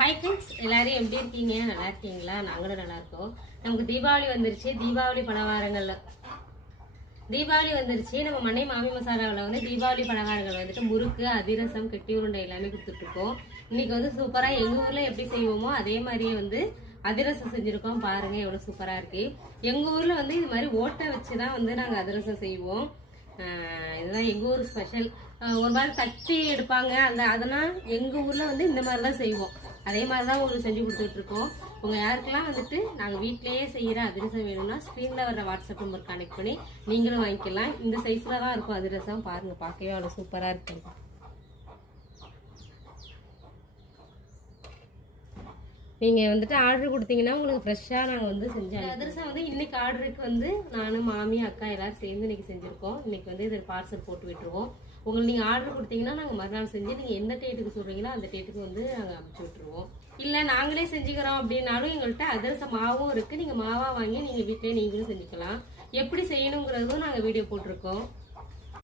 Hi friends எல்லாரும் எப்படி இருக்கீங்க? நல்லா இருக்கீங்களா? நாங்களும் நல்லா இருக்கோம். நமக்கு தீபாவளி வந்துருச்சு. தீபாவளி பலகாரங்கள்ல தீபாவளி வந்துருச்சு. நம்ம மண்ணை மாமி மசாலாவில் வந்து தீபாவளி பலகாரங்கள் வந்துட்டு முறுக்கு அதிரசம் கெட்டி உருண்டை எல்லாமே கொடுத்துட்ருக்கோம். இன்னைக்கு வந்து சூப்பராக எங்கள் ஊரில் எப்படி செய்வோமோ அதே மாதிரியே வந்து அதிரசம் செஞ்சுருக்கோம். பாருங்க எவ்வளோ சூப்பராக இருக்கு. எங்கள் ஊரில் வந்து இது மாதிரி ஓட்டை வச்சுதான் வந்து நாங்கள் அதிரசம் செய்வோம். இதுதான் எங்கள் ஊர் ஸ்பெஷல் ஒரு மாதிரி தட்டி எடுப்பாங்க. அந்த அதெல்லாம் எங்கள் ஊரில் வந்து இந்த மாதிரி தான் செய்வோம். அதே மாதிரி தான் உங்களுக்கு செஞ்சு கொடுத்துட்டு இருக்கோம் உங்க யாருக்கெல்லாம் வந்துட்டு நாங்கள் வீட்லேயே செய்கிற அதிரசம் வேணும்னா ஸ்க்ரீனில் வர வாட்ஸ்அப் நம்பர் கனெக்ட் பண்ணி நீங்களும் வாங்கிக்கலாம். இந்த சைஸில் தான் இருக்கும் அதிரசம். பாருங்கள் பார்க்கவே அவ்வளோ சூப்பராக இருக்கு. நீங்கள் வந்துட்டு ஆர்டர் கொடுத்தீங்கன்னா உங்களுக்கு ஃப்ரெஷ்ஷாக நாங்கள் வந்து செஞ்சோம் அதிரசம் வந்து இன்னைக்கு ஆர்டருக்கு வந்து நானும் மாமி அக்கா எல்லாரும் சேர்ந்து இன்னைக்கு செஞ்சுருக்கோம். இன்னைக்கு வந்து இது பார்சல் போட்டு விட்டுருவோம். உங்களுக்கு நீங்கள் ஆர்டர் கொடுத்தீங்கன்னா நாங்கள் மறுநாள் செஞ்சு நீங்கள் எந்த டேட்டுக்கு சொல்கிறீங்களோ அந்த டேட்டுக்கு வந்து நாங்கள் அமுச்சு விட்டுருவோம். இல்லை நாங்களே செஞ்சுக்கிறோம் அப்படின்னாலும் எங்கள்கிட்ட அதிரச மாவும் இருக்குது நீங்கள் மாவாக வாங்கி நீங்கள் வீட்டிலேயே நீங்களும் செஞ்சுக்கலாம். எப்படி செய்யணுங்கிறதும் நாங்கள் வீடியோ போட்டிருக்கோம்.